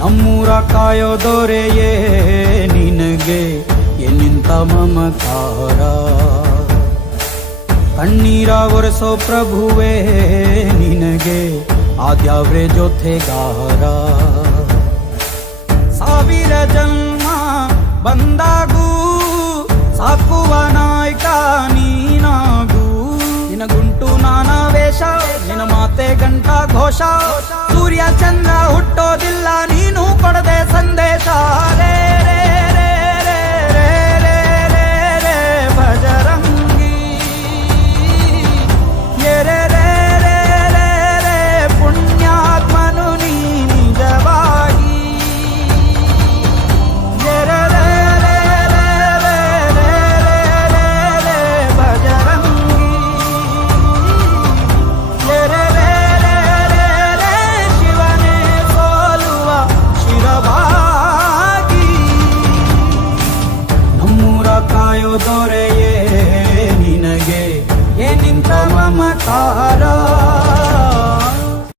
ನಮ್ಮೂರ ಕಾಯೋ ದೊರೆಯೇ ನಿನಗೆ ಎನ್ನಿಂತ ಮಮಕಾರ. ಕಣ್ಣೀರ ಒರೆಸೋ ಪ್ರಭುವೇ ನಿನಗೆ ಆದ್ಯಾವ್ರೆ ಜೊತೆಗಾರ. ಸಾವಿರ ಜನ್ಮ ಬಂದಾಗೂ ಸಾಕುವ ನಾಯಕ ನೀನಾಗೂ. ನಿನಗುಂಟು ನಾನಾ ವೇಷ, ನಿನ್ನ ಮಾತೆ ಗಂಟ ಘೋಷ. ಸೂರ್ಯ ಚಂದ್ರ ಹುಟ್ಟೋದಿಲ್ಲ ನೀನು ಕೊಡದೆ ಸಂದೇಶ. ರೇ ರೇ ರೇ ರೇ ರೇ ರೇ ರೇ ರೇ ಭಜರಂಗಿ. ರೇ ರೇ ರೇ ರೇ ರೇ ಪುಣ್ಯಾತ್ಮನು ನೀ ನಿಜವಾಗಿ. ರೇ ರೇ ರೇ ರೇ ರೇ ರೇ ರೇ ರೇ ರೇ ಭಜರಂಗಿ. ರೇ ರೇ ರೇ ರೇ ರೇ ರೇ ಶಿವನೇ ಸೋಲುವ ಶಿರವಾಗಿ. ನಮ್ಮೂರ ಕಾಯೋ ದೊರೆಯೇ ನಿನಗೆ ಏನಿಂತ ಮಮಕಾರ.